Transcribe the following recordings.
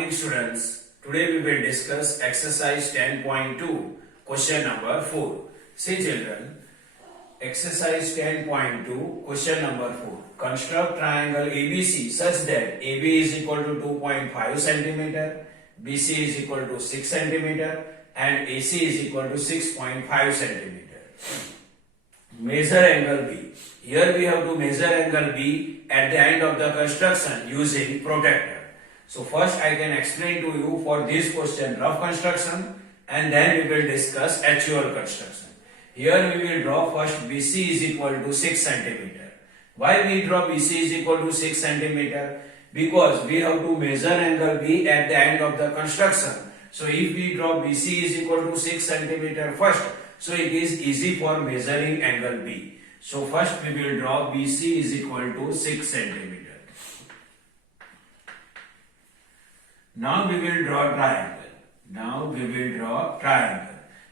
morning students. Today we will discuss exercise 10.2 question number 4. See children, exercise 10.2 question number 4. Construct triangle ABC such that AB is equal to 2.5 centimeter, BC is equal to 6 centimeter and AC is equal to 6.5 centimeter. Measure angle B. Here we have to measure angle B at the end of the construction using protractor. So first I can explain to you for this question rough construction and then we will discuss actual construction. Here we will draw first BC is equal to 6 centimeter. Why we draw BC is equal to 6 centimeter? Because we have to measure angle B at the end of the construction. So if we draw BC is equal to 6 centimeter first, so it is easy for measuring angle B. So first we will draw BC is equal to 6 centimeter. Now we will draw triangle.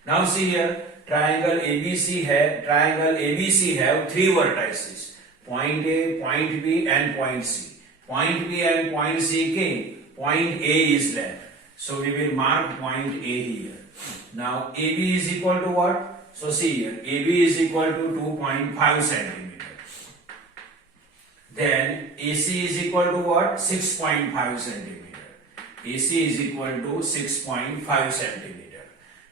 Now see here, triangle ABC have three vertices, point A, point B and point C. Point B and point C came, point A is left. So we will mark point A here. Now AB is equal to what? So see here, AB is equal to 2.5 centimeter. Then AC is equal to what? 6.5 centimeter. AC is equal to 6.5 centimeter.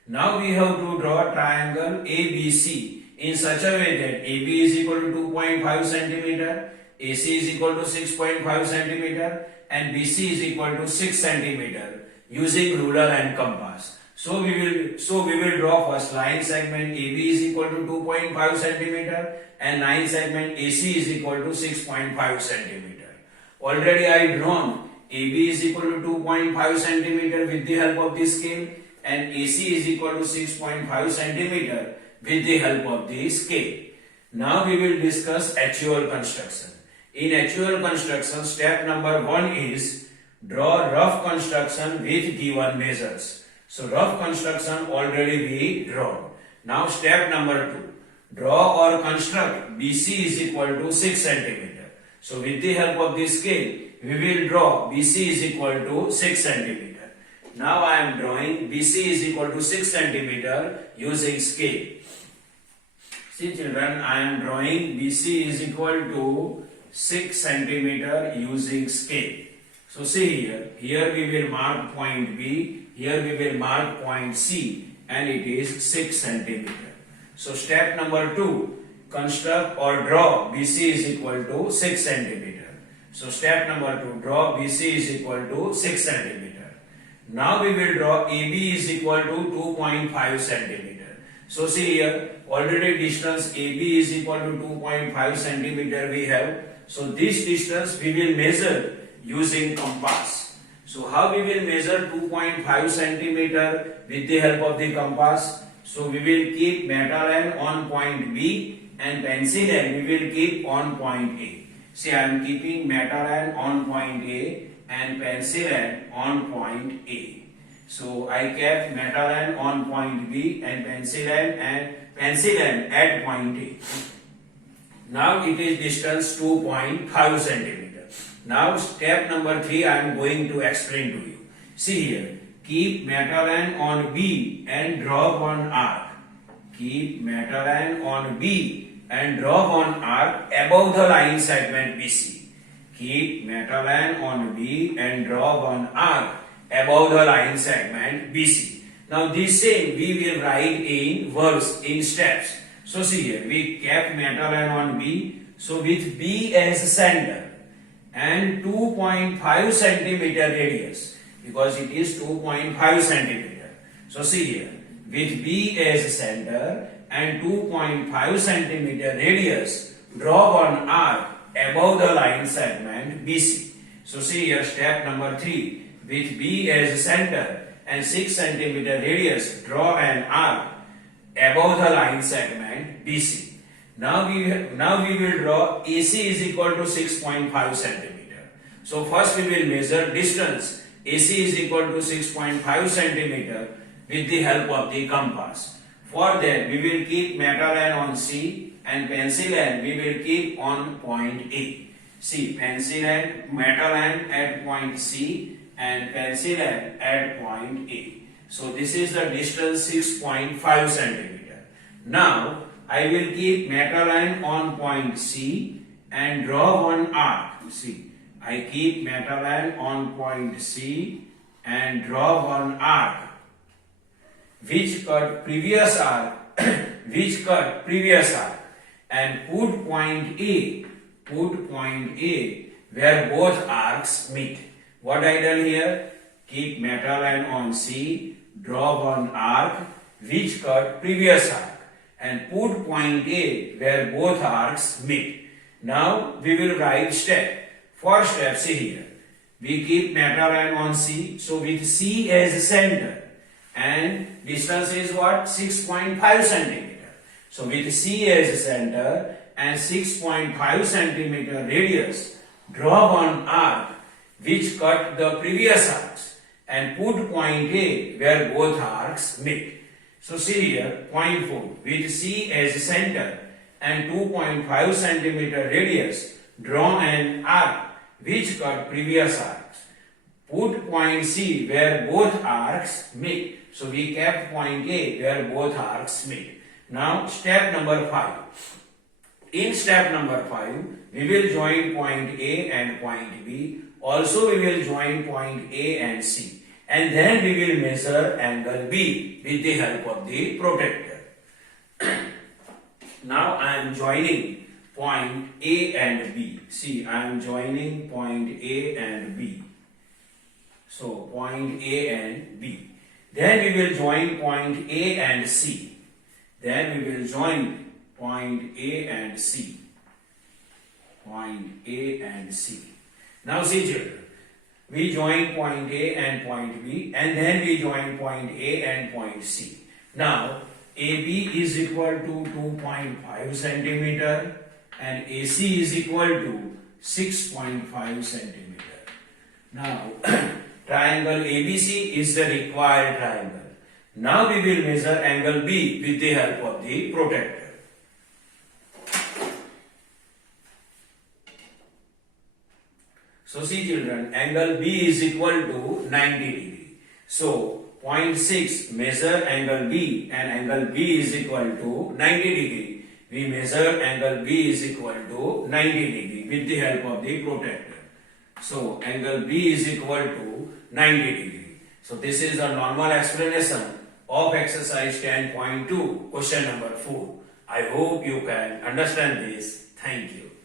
Now we have to draw triangle ABC in such a way that AB is equal to 2.5 centimeter, AC is equal to 6.5 centimeter and BC is equal to 6 centimeter using ruler and compass. So we will draw first line segment AB is equal to 2.5 centimeter and line segment AC is equal to 6.5 centimeter. Already I drawn AB is equal to 2.5 centimeter with the help of the scale and AC is equal to 6.5 centimeter with the help of the scale. Now we will discuss actual construction. In actual construction, step number 1 is draw rough construction with given measures. So rough construction already we drawn. Now step number 2, draw or construct BC is equal to 6 centimeter. So with the help of the scale, we will draw BC is equal to 6 centimeter. Now I am drawing BC is equal to 6 centimeter using scale. See children, I am drawing BC is equal to 6 centimeter using scale. So see here we will mark point B, here we will mark point C and it is 6 centimeter. So step number 2, construct or draw BC is equal to 6 centimeter. So step number 2, draw BC is equal to 6 centimeter. Now we will draw AB is equal to 2.5 centimeter. So see here, already distance AB is equal to 2.5 centimeter we have. So this distance we will measure using compass. So how we will measure 2.5 centimeter with the help of the compass? So we will keep metal end on point B and pencil end we will keep on point A. See, I am keeping metal end on point A and pencil end on point A. So I kept metal end on point B and pencil end at point A. Now it is distance 2.5 centimeter. Now step number 3 I am going to explain to you. See here, keep metal end on B and draw one arc. Keep metal end on B and draw one arc above the line segment BC. Keep metal end on B and draw one arc above the line segment BC. Now this same we will write in verse, in steps. So see here, we kept metal end on B. So with B as center and 2.5 centimeter radius, because it is 2.5 centimeter. So see here, with B as center and 2.5 centimeter radius, draw one arc above the line segment BC. So see here, step number 3, with B as center and 6 centimeter radius, draw an arc above the line segment BC. Now we will draw AC is equal to 6.5 centimeter. So first we will measure distance. AC is equal to 6.5 centimeter with the help of the compass. For that we will keep metal end on C and pencil end we will keep on point A. See, pencil end, metal end at point C and pencil M at point A. So this is the distance 6.5 centimeter. Now I will keep metal line on point C and draw one arc. See, I keep metal line on point C and draw one arc which cut previous arc and put point A where both arcs meet. What I done here? Keep metal line on C, draw one arc which cut previous arc and put point A where both arcs meet. Now we will write step. First step, see here. We keep metal line on C, so with C as center and distance is what? 6.5 centimeter. So with C as center and 6.5 centimeter radius, draw one arc which cut the previous arcs and put point A where both arcs meet. So see here, point 4, with C as center and 2.5 centimeter radius, draw an arc which cut previous arcs. Put point C where both arcs meet. So we kept point A where both arcs meet. Now step number 5. In step number 5, we will join point A and point B. Also we will join point A and C. And then we will measure angle B with the help of the protractor. Now I am joining point A and B. See, I am joining point A and B. So point A and B. Then we will join point A and C. Then we will join point A and C. Point A and C. Now see children, we join point A and point B, and then we join point A and point C. Now AB is equal to 2.5 centimeter and AC is equal to 6.5 centimeter. Now triangle ABC is the required triangle. Now we will measure angle B with the help of the protractor. So see children, angle B is equal to 90 degree. So point 6 measure angle B and angle B is equal to 90 degree. We measure angle B is equal to 90 degree with the help of the protractor. So angle B is equal to 90 degree. So this is the normal explanation of exercise 10.2 question number 4. I hope you can understand this. Thank you.